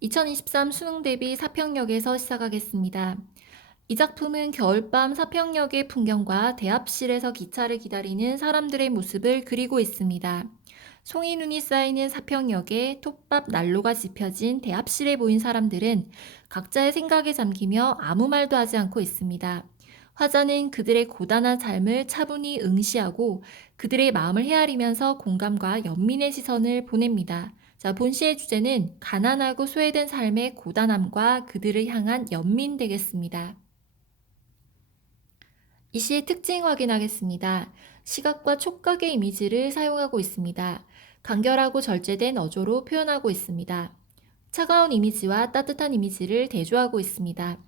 2023 수능 대비 사평역에서 시작하겠습니다. 이 작품은 겨울밤 사평역의 풍경과 대합실에서 기차를 기다리는 사람들의 모습을 그리고 있습니다. 송이 눈이 쌓이는 사평역에 톱밥 난로가 지펴진 대합실에 모인 사람들은 각자의 생각에 잠기며 아무 말도 하지 않고 있습니다. 화자는 그들의 고단한 삶을 차분히 응시하고 그들의 마음을 헤아리면서 공감과 연민의 시선을 보냅니다. 자, 본시의 주제는 가난하고 소외된 삶의 고단함과 그들을 향한 연민 되겠습니다. 이 시의 특징 확인하겠습니다. 시각과 촉각의 이미지를 사용하고 있습니다. 간결하고 절제된 어조로 표현하고 있습니다. 차가운 이미지와 따뜻한 이미지를 대조하고 있습니다.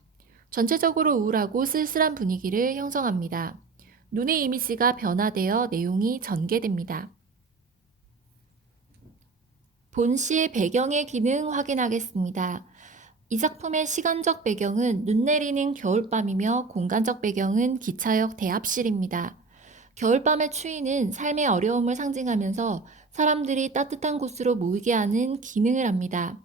전체적으로 우울하고 쓸쓸한 분위기를 형성합니다. 눈의 이미지가 변화되어 내용이 전개됩니다. 본 시의 배경의 기능 확인하겠습니다. 이 작품의 시간적 배경은 눈 내리는 겨울밤이며 공간적 배경은 기차역 대합실입니다. 겨울밤의 추위는 삶의 어려움을 상징하면서 사람들이 따뜻한 곳으로 모이게 하는 기능을 합니다.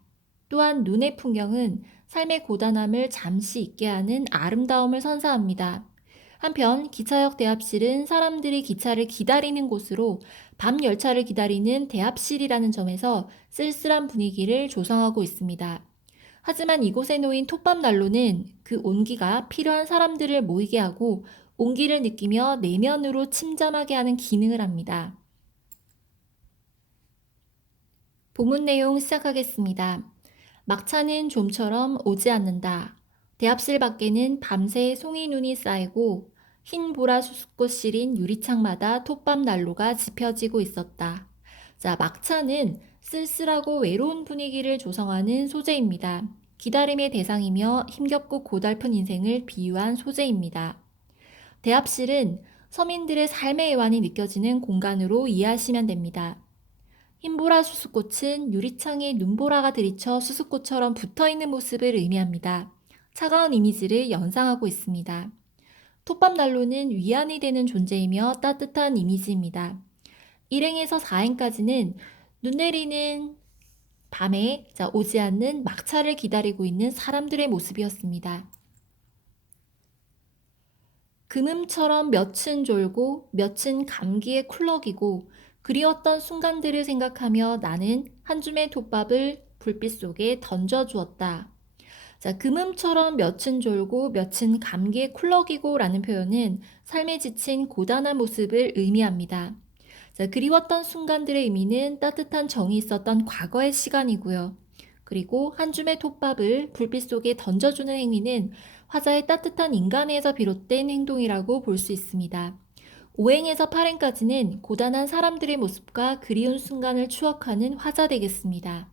또한 눈의 풍경은 삶의 고단함을 잠시 잊게 하는 아름다움을 선사합니다. 한편 기차역 대합실은 사람들이 기차를 기다리는 곳으로 밤 열차를 기다리는 대합실이라는 점에서 쓸쓸한 분위기를 조성하고 있습니다. 하지만 이곳에 놓인 톱밥 난로는 그 온기가 필요한 사람들을 모이게 하고 온기를 느끼며 내면으로 침잠하게 하는 기능을 합니다. 본문 내용 시작하겠습니다. 막차는 좀처럼 오지 않는다. 대합실 밖에는 밤새 송이 눈이 쌓이고 흰 보라 수수꽃 시린 유리창마다 톱밥 난로가 지펴지고 있었다. 자, 막차는 쓸쓸하고 외로운 분위기를 조성하는 소재입니다. 기다림의 대상이며 힘겹고 고달픈 인생을 비유한 소재입니다. 대합실은 서민들의 삶의 애환이 느껴지는 공간으로 이해하시면 됩니다. 흰보라 수수꽃은 유리창에 눈보라가 들이쳐 수수꽃처럼 붙어있는 모습을 의미합니다. 차가운 이미지를 연상하고 있습니다. 톱밥 난로는 위안이 되는 존재이며 따뜻한 이미지입니다. 1행에서 4행까지는 눈 내리는 밤에 오지 않는 막차를 기다리고 있는 사람들의 모습이었습니다. 금음처럼 몇은 졸고 몇은 감기에 쿨럭이고 그리웠던 순간들을 생각하며 나는 한 줌의 톱밥을 불빛 속에 던져주었다. 자, 금음처럼 몇은 졸고 몇은 감기에 쿨럭이고 라는 표현은 삶에 지친 고단한 모습을 의미합니다. 자, 그리웠던 순간들의 의미는 따뜻한 정이 있었던 과거의 시간이고요. 그리고 한 줌의 톱밥을 불빛 속에 던져주는 행위는 화자의 따뜻한 인간에서 비롯된 행동이라고 볼 수 있습니다. 5행에서 8행까지는 고단한 사람들의 모습과 그리운 순간을 추억하는 화자 되겠습니다.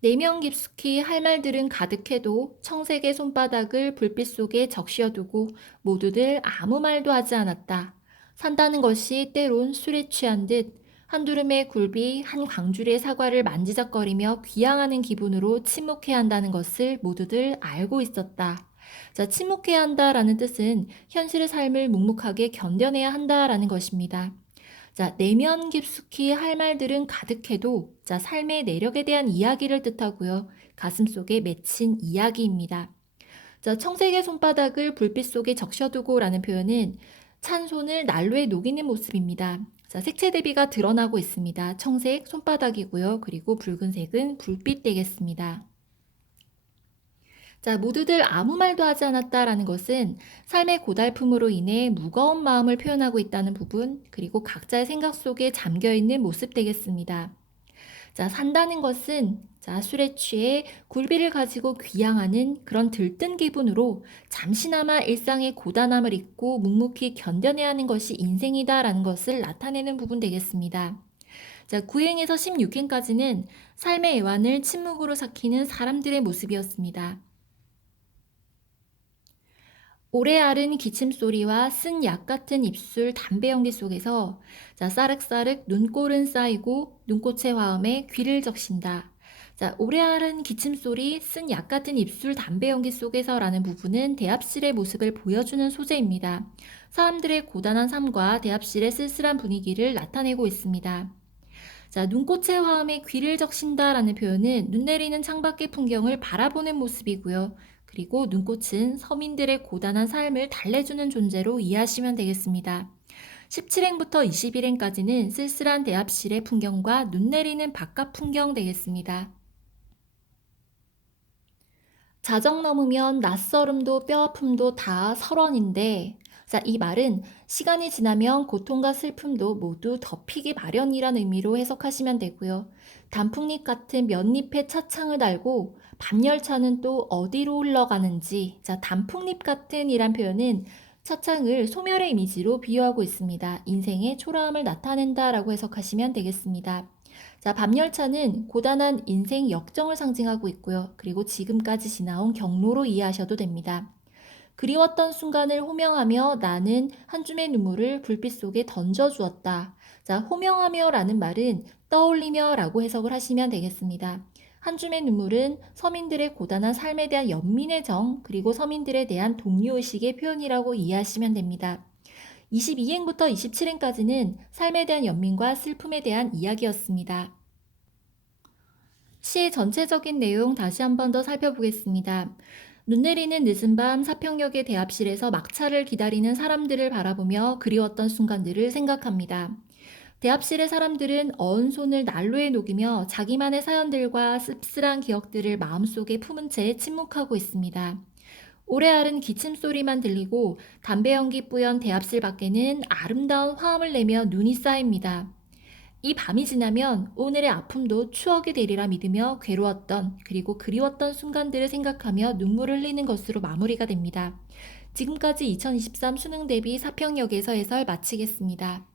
내면 깊숙이 할 말들은 가득해도 청색의 손바닥을 불빛 속에 적셔두고 모두들 아무 말도 하지 않았다. 산다는 것이 때론 술에 취한 듯 한두름의 굴비 한 광줄의 사과를 만지작거리며 귀향하는 기분으로 침묵해야 한다는 것을 모두들 알고 있었다. 자, 침묵해야 한다라는 뜻은 현실의 삶을 묵묵하게 견뎌내야 한다라는 것입니다. 자, 내면 깊숙이 할 말들은 가득해도 자, 삶의 내력에 대한 이야기를 뜻하고요. 가슴속에 맺힌 이야기입니다. 자, 청색의 손바닥을 불빛 속에 적셔두고 라는 표현은 찬 손을 난로에 녹이는 모습입니다. 자, 색채 대비가 드러나고 있습니다. 청색 손바닥이고요. 그리고 붉은색은 불빛 되겠습니다. 자, 모두들 아무 말도 하지 않았다라는 것은 삶의 고달픔으로 인해 무거운 마음을 표현하고 있다는 부분, 그리고 각자의 생각 속에 잠겨 있는 모습 되겠습니다. 자, 산다는 것은 자, 술에 취해 굴비를 가지고 귀향하는 그런 들뜬 기분으로 잠시나마 일상의 고단함을 잊고 묵묵히 견뎌내야 하는 것이 인생이다라는 것을 나타내는 부분 되겠습니다. 자, 9행에서 16행까지는 삶의 애환을 침묵으로 삭히는 사람들의 모습이었습니다. 오래 앓은 기침소리와 쓴 약 같은 입술 담배 연기 속에서 자, 싸륵싸륵 눈꼴은 쌓이고 눈꽃의 화음에 귀를 적신다. 자, 오래 앓은 기침소리, 쓴 약 같은 입술 담배 연기 속에서라는 부분은 대합실의 모습을 보여주는 소재입니다. 사람들의 고단한 삶과 대합실의 쓸쓸한 분위기를 나타내고 있습니다. 자, 눈꽃의 화음에 귀를 적신다라는 표현은 눈 내리는 창밖의 풍경을 바라보는 모습이고요. 그리고 눈꽃은 서민들의 고단한 삶을 달래주는 존재로 이해하시면 되겠습니다. 17행부터 21행까지는 쓸쓸한 대합실의 풍경과 눈 내리는 바깥 풍경 되겠습니다. 자정 넘으면 낯설음도 뼈아픔도 다 설원인데, 자, 이 말은 시간이 지나면 고통과 슬픔도 모두 덮이기 마련이란 의미로 해석하시면 되고요. 단풍잎 같은 몇잎의 차창을 달고 밤열차는 또 어디로 흘러가는지, 자, 단풍잎 같은 이란 표현은 차창을 소멸의 이미지로 비유하고 있습니다. 인생의 초라함을 나타낸다라고 해석하시면 되겠습니다. 자, 밤열차는 고단한 인생 역정을 상징하고 있고요. 그리고 지금까지 지나온 경로로 이해하셔도 됩니다. 그리웠던 순간을 호명하며 나는 한 줌의 눈물을 불빛 속에 던져주었다. 자, 호명하며 라는 말은 떠올리며 라고 해석을 하시면 되겠습니다. 한 줌의 눈물은 서민들의 고단한 삶에 대한 연민의 정, 그리고 서민들에 대한 동료의식의 표현이라고 이해하시면 됩니다. 22행부터 27행까지는 삶에 대한 연민과 슬픔에 대한 이야기였습니다. 시의 전체적인 내용 다시 한 번 더 살펴보겠습니다. 눈 내리는 늦은 밤 사평역의 대합실에서 막차를 기다리는 사람들을 바라보며 그리웠던 순간들을 생각합니다. 대합실의 사람들은 어은 손을 난로에 녹이며 자기만의 사연들과 씁쓸한 기억들을 마음속에 품은 채 침묵하고 있습니다. 오래 앓은 기침 소리만 들리고 담배 연기 뿌연 대합실 밖에는 아름다운 화음을 내며 눈이 쌓입니다. 이 밤이 지나면 오늘의 아픔도 추억이 되리라 믿으며 괴로웠던 그리고 그리웠던 순간들을 생각하며 눈물을 흘리는 것으로 마무리가 됩니다. 지금까지 2023 수능 대비 사평역에서 해설 마치겠습니다.